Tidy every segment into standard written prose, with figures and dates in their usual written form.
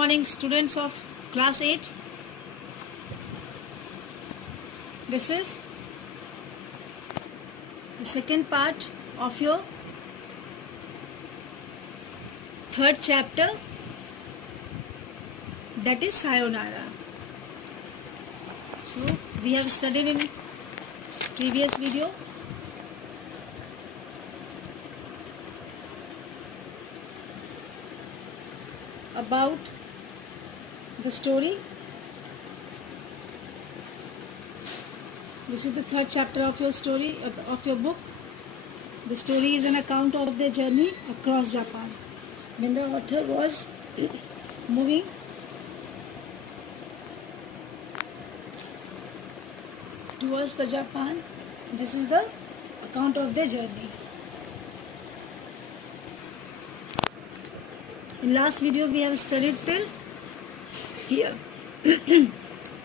morning, students of class 8. This is the second part of your third chapter, that is Sayonara. So we have studied in previous video about the story. This is the third chapter of your story, of your book. The story is an account of their journey across Japan. When the author was moving towards the Japan, this is the account of their journey. In last video we have studied till here.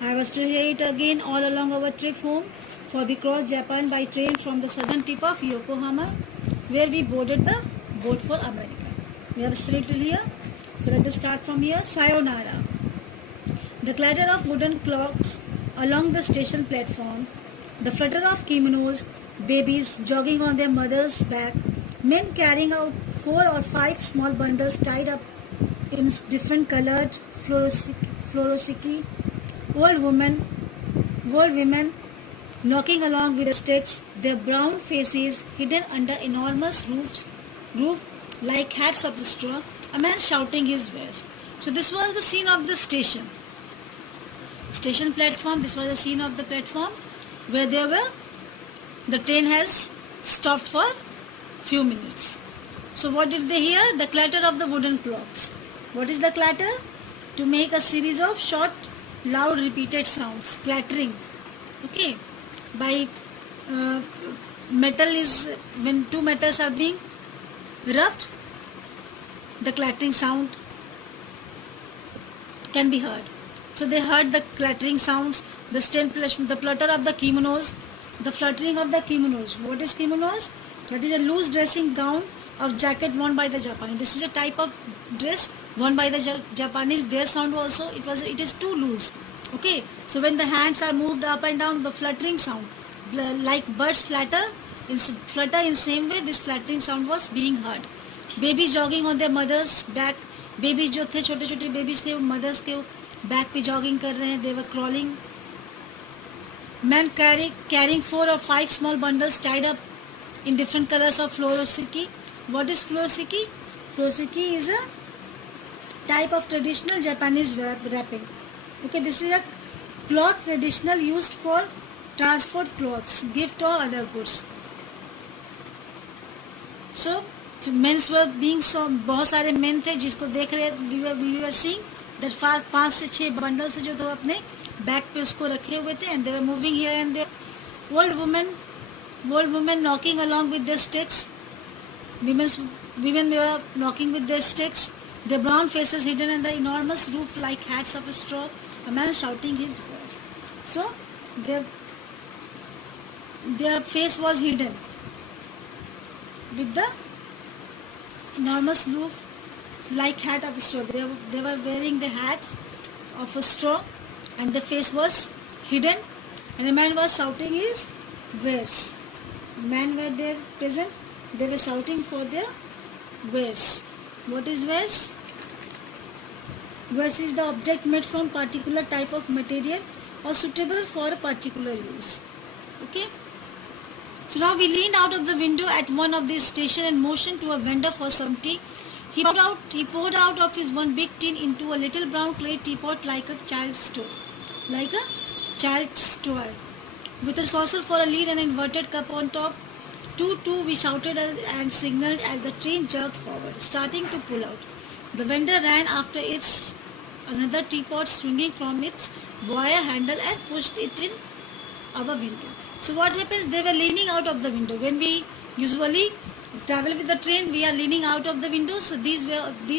I was to hear it again all along our trip home, for we crossed Japan by train from the southern tip of Yokohama, where we boarded the boat for America. We have studied till here, so let us start from here. Sayonara. The clatter of wooden clocks along the station platform, the flutter of kimonos, babies jogging on their mother's back, men carrying out 4 or 5 small bundles tied up in different colored furoshiki, old women knocking along with the sticks, their brown faces hidden under enormous roof like hats of straw, a man shouting his wares. So this was the scene of the station platform. This was the scene of the platform where the train has stopped for few minutes. So what did they hear? The clatter of the wooden clocks. What is the clatter? To make a series of short, loud, repeated sounds. Clattering. Okay. By metal is, when two metals are being rubbed, the clattering sound can be heard. So they heard the clattering sounds, the flutter of the kimonos, the fluttering of the kimonos. What is kimonos? That is a loose dressing gown of jacket worn by the Japanese. This is a type of dress worn by the Japanese. Their sound also, it is too loose. Okay, so when the hands are moved up and down, the fluttering sound, like birds flutter in same way, this fluttering sound was being heard. Babies jogging on their mother's back. Babies जो थे, छोटे छोटे babies थे, mothers के back पे jogging कर रहे हैं. They were crawling. Men carrying 4 or 5 small bundles tied up in different colors of furoshiki. What is furoshiki? Furoshiki is a type of traditional Japanese wrapping. Okay, this is a cloth traditional used for transport clothes, gift or other goods. So men were being so, बहुत सारे men थे जिसको देख रहे, we were seeing that 5 से 6 bundles से जो तो अपने बैक पे उसको रखे हुए थे, and they were moving here and there. Old women knocking along with their sticks. Women were knocking with their sticks, their brown faces hidden under enormous roof like hats of straw, a man shouting his words. So their face was hidden with the enormous roof like hat of straw. They were wearing the hats of a straw, and the face was hidden, and a man was shouting his wares. Men were there present. They were shouting for their wares. What is wares? Wares is the object made from particular type of material or suitable for a particular use. Okay. So now we leaned out of the window at one of these stations and motioned to a vendor for some tea. He poured out of his one big tin into a little brown clay teapot like a child's toy. With a saucer for a lid and an inverted cup on top. Two, we shouted and signaled as the train jerked forward, starting to pull out. The vendor ran after another teapot swinging from its wire handle and pushed it in our window. So what happens? They were leaning out of the window. When we usually travel with the train, we are leaning out of the window. So these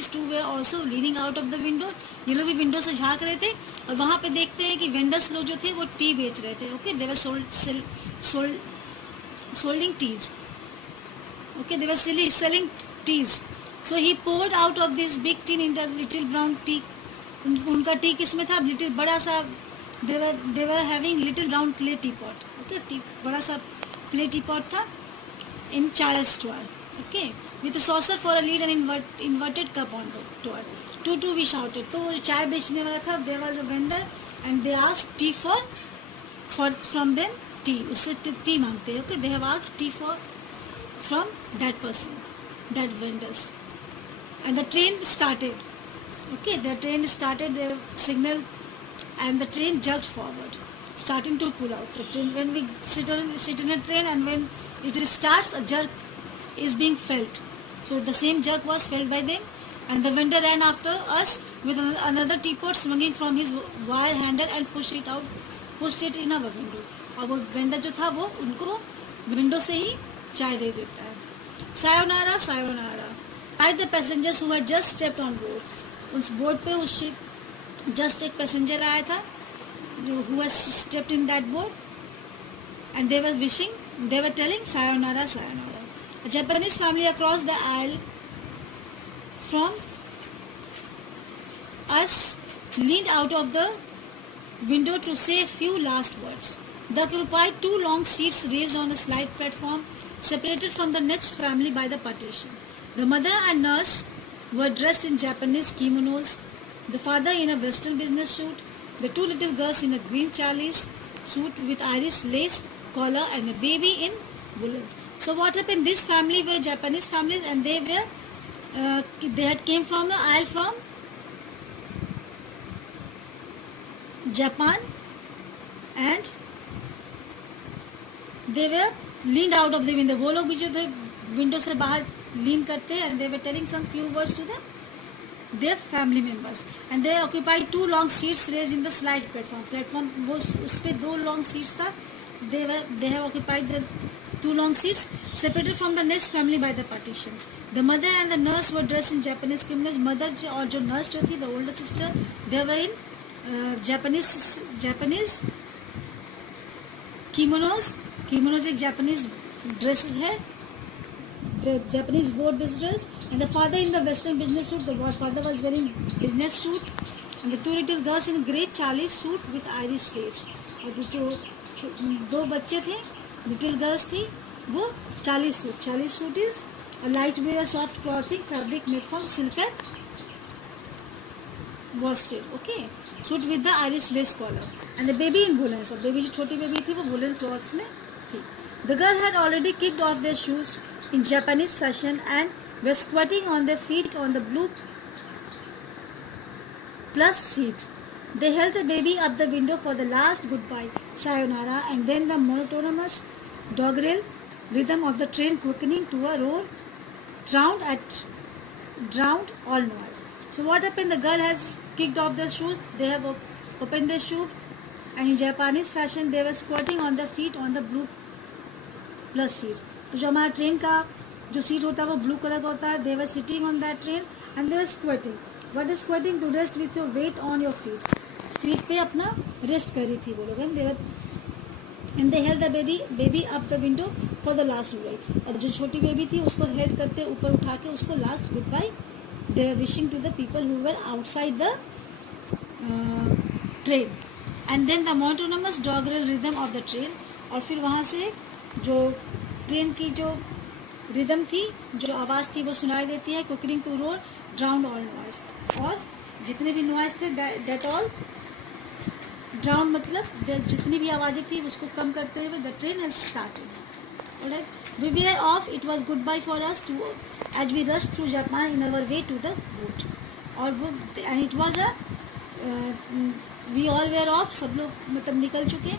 two were also leaning out of the window. ये लोग भी window से झांक रहे थे, और वहाँ पे देखते हैं कि वेंडर्स लोग जो थे वो टी बेच रहे थे. Okay, they were selling teas. Okay, they were selling teas. So he poured out of this big tin into a little brown tea उनका टी किस में था, लिटिल बड़ा सा, they were having little round clay teapot, okay, बड़ा सा clay teapot था in Charles Stuart, okay, with a saucer for a lid and inverted cup on the door. Two we shouted. तो वो चाय बेचने वाला था, there was a vendor and they asked tea from them tea, उससे T मांगते हैं, okay, they have asked tea from that person, that vendors, and the train started, okay, the train started, they signaled and the train jerked forward, starting to pull out. The train, when we sit in a train and when it starts, a jerk is being felt. So the same jerk was felt by them, and the vendor ran after us with another teapot swinging from his wire handle and pushed it in our window. और वो vendor जो था वो उनको window से ही चाय दे देता है. Sayonara, sayonara. Cried the passengers who had just stepped on board. उस बोर्ड पे उस शिप जस्ट एक पैसेंजर आया था who has stepped in that boat, and they were telling sayonara, sayonara. A Japanese family across the aisle from us leaned out of the window to say a few last words. They occupied two long seats raised on a slight platform, separated from the next family by the partition. The mother and nurse were dressed in Japanese kimonos, the father in a western business suit, the two little girls in a green Charlie's suit with iris lace collar, and the baby in woolens. So what happened? This family were Japanese families, and they had came from the aisle from Japan, and they were leaned out of the window. वो लोग भी जो थे window से बाहर lean करते, and they were telling some few words to their family members, and they occupied two long seats raised in the slide platform. वो उस पे दो long seats था. They have occupied the two long seats separated from the next family by the partition. The mother and the nurse were dressed in Japanese kimonos. Mother और जो nurse जो थी, the older sister, they were in Japanese kimonos. Kimonos एक Japanese dress है, the Japanese board visitors, and the father in the western business suit. The father was wearing business suit, and the two little girls in grey Charlie's suit with iris lace. और जो दो बच्चे थे, little girls थी, वो Charlie's suit. Charlie's suit is a light wear soft clothing fabric made from silk and worsted. Okay, suit with the iris lace collar, and the baby in woolens. और baby जो छोटी baby थी वो woolen cloths में थी. The girl had already kicked off their shoes in Japanese fashion and were squatting on their feet on the blue plus seat. They held the baby up the window for the last goodbye, sayonara, and then the monotonous doggerel rhythm of the train quickening to a roar drowned all noise. So what happened? The girl has kicked off their shoes. They have opened their shoe, and in Japanese fashion, they were squatting on their feet on the blue plus seat. तो जो हमारा train का जो seat होता है वो blue colour का होता है. They were sitting on that train and they were squatting. What is squatting? To rest with your weight on your feet. Feet पे अपना रेस्ट कर रही थी वो लोग. And they held the baby up the window for the last goodbye. और जो छोटी बेबी थी उसको हेल्ड करते ऊपर उठा के उसको last good bye they were wishing to the people who were outside the train. And then the monotonous doggerel rhythm of the train. और फिर वहाँ से जो ट्रेन की जो रिदम थी, जो आवाज़ थी वो सुनाई देती है. कुकरिंग to road drowned all noise. और जितने भी नॉइस थे दैट ऑल ड्राउंड मतलब जितनी भी आवाज़ें थी उसको कम करते हुए the train has started. Alright, we were off. It was goodbye for us too, as we rushed through Japan in our way to the boat. और वो and it was a we all were off. सब लोग मतलब निकल चुके,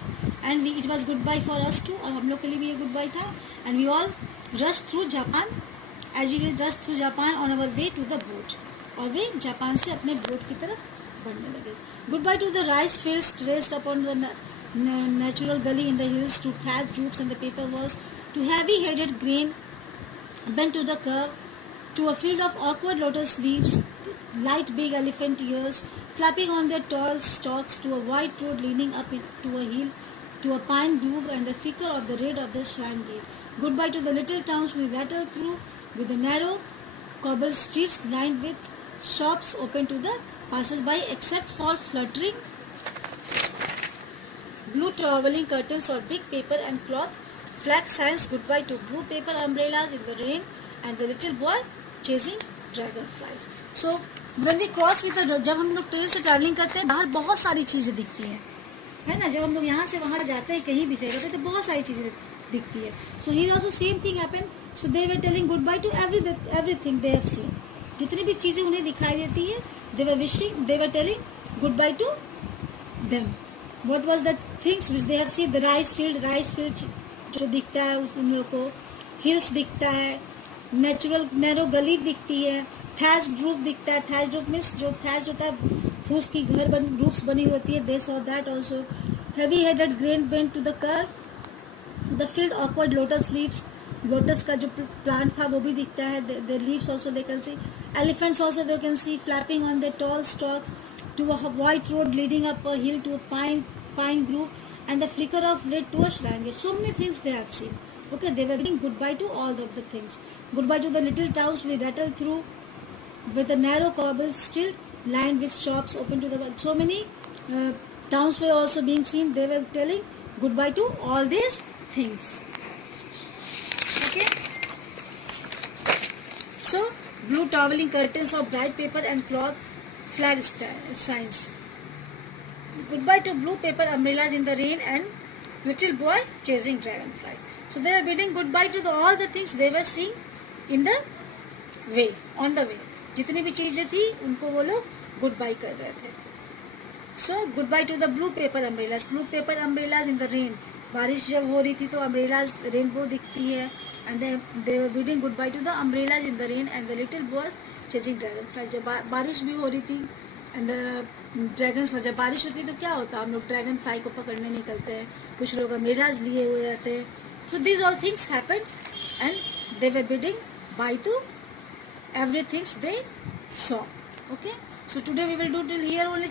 and it was goodbye for us too. और हम लोग के लिए भी ये goodbye था. And we all rushed through Japan as we rushed through Japan on our way to the boat. और वे जापान से अपने बोट की तरफ बढ़ने लगे. Goodbye to the rice fields traced upon the natural gully in the hills, to thatched roofs and the paper walls, to heavy-headed grain bent to the curve, to a field of awkward lotus leaves, light big elephant ears flapping on their tall stalks, to a white road leaning up to a hill, to a pine grove and the flicker of the red of the shrine gate. Goodbye to the little towns we rattled through, with the narrow cobbled streets lined with shops open to the passes by except for fluttering blue toweling curtains or big paper and cloth. Flag signs goodbye to blue paper umbrellas in the rain and the little boy chasing dragonflies. So when we cross with the, जब हम लोग train से travelling करते हैं बाहर बहुत सारी चीजें दिखती हैं, है ना. जब हम लोग यहाँ से वहाँ जाते हैं कहीं भी जगह पे तो बहुत सारी चीजें दिखती है. So here also same thing happened. So they were telling goodbye to everything they have seen. जितनी भी चीजें उन्हें दिखाई देती है, they were telling goodbye to them. What was the things which they have seen? The rice field जो दिखता है उन लोगों को, hills दिखता है, नेचुरल नैरो गली दिखती है, thatched roof दिखता है. thatched roof means जो thatched होता है फूस की roofs बनी होती है. They saw that also. Heavy headed grain bent to the curve. The field awkward lotus leaves. Lotus का जो प्लांट था वो भी दिखता है. The leaves also they can see. Elephants also they can see flapping on their tall stalks to a white road leading up a hill to a pine grove and the flicker of red to a shrine gate. So many things they have seen. Okay, they were bidding goodbye to all of the things. Goodbye to the little towns we rattled through with a narrow cobble still lined with shops open to the world. So many towns were also being seen. They were telling goodbye to all these things. Okay. So blue toweling curtains of bright paper and cloth flag signs. Goodbye to blue paper umbrellas in the rain and little boy chasing dragonflies. So they were bidding goodbye to all the things they were seeing in the way, on the way. जितनी भी चीजें थी उनको वो लोग good bye कर रहे थे. So good by two the blue paper umbrellas in the rain. बारिश जब हो रही थी तो अम्ब्रेलाज रेनबो दिखती है. And they were bidding good by two the umbrellas in the rain and the little boys chasing dragon fly. जब बारिश भी हो रही थी एंड ड्रैगन्स, जब बारिश होती है तो क्या होता है, हम लोग ड्रैगन फ्लाई को पकड़ने निकलते हैं. कुछ लोग अम्ब्रेलाज लिए हुए रहते हैं. So these all things happened and they were bidding by two everything they saw. Okay, so today we will do till here only